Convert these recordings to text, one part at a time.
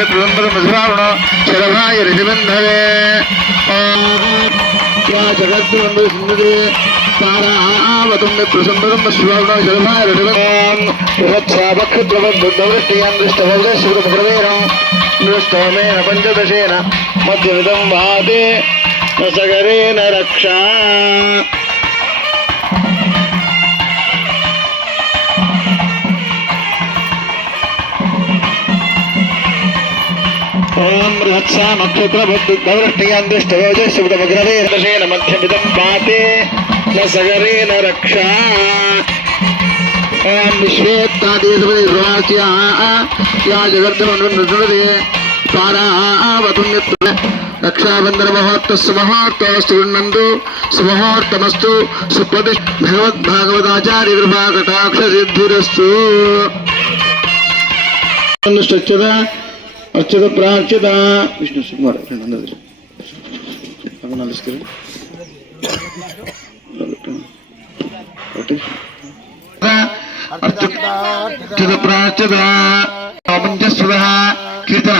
మిత్రం మధురావణ శరభాయ రిజబంధవే జగద్వందు సింధుదే పారావతం మిత్రసంబరం శివావణ శరభాయ రిజబంధం బృహత్సాపక్షుద్రవద్బుద్ధవృష్టియాం దృష్టవజ శివముఖవేరం దృష్టోమేన పంచదశేన మధ్యమిదం వాదే. ఓం బృహత్సా మధ్యమిదం పాతే న సగరేణ రక్షా ఓం విశ్వేత్తాదేశవాచ్యా యా జగర్ధమనుదే పారావతుం రక్షాబంధన మహోత్త సుమహోత్తమస్తు గృహంతు సుమహోత్తమస్తు సుప్రతి భగవద్భాగవతాచార్య కృపా కటాక్ష సిద్ధిరస్తు. అనుష్ఠిత అర్చత ప్రార్చిత విష్ణు సుకుమార్ అందరూ నమస్కారం అర్చత ప్రార్చిత పంచస్వ కీర్తన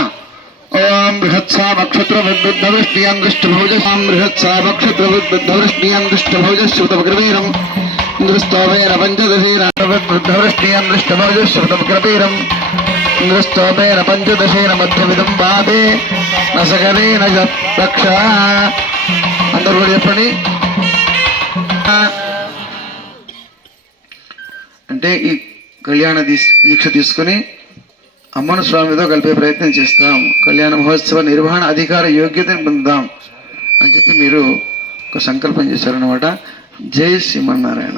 ఓం బృహత్సా నక్షత్ర వృష్టియాం దృష్టభోజసాం బృహత్సా నక్షత్ర వృష్టియాం దృష్టభోజశ్రుతగ్రవీరం ఇంద్రస్తోమేన ఇంద్రస్తోమేన పంచదశేన మధ్యమిదం బాధే నసగరేన రక్ష అందరూ కూడా చెప్పండి అంటే ఈ కళ్యాణ దీస్- దీక్ష తీసుకొని అమ్మను స్వామితో కలిపే ప్రయత్నం చేస్తాం. కళ్యాణ మహోత్సవ నిర్వహణ అధికార యోగ్యతను పొందుదాం అని చెప్పి మీరు ఒక సంకల్పం చేశారనమాట జై శ్రీమన్నారాయణ.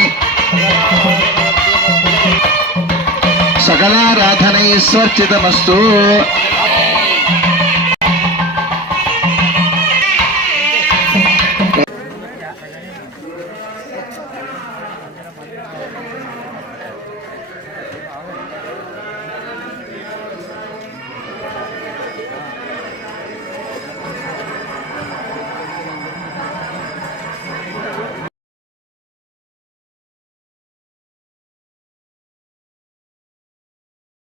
సకలారాధనై స్వర్చితమస్తు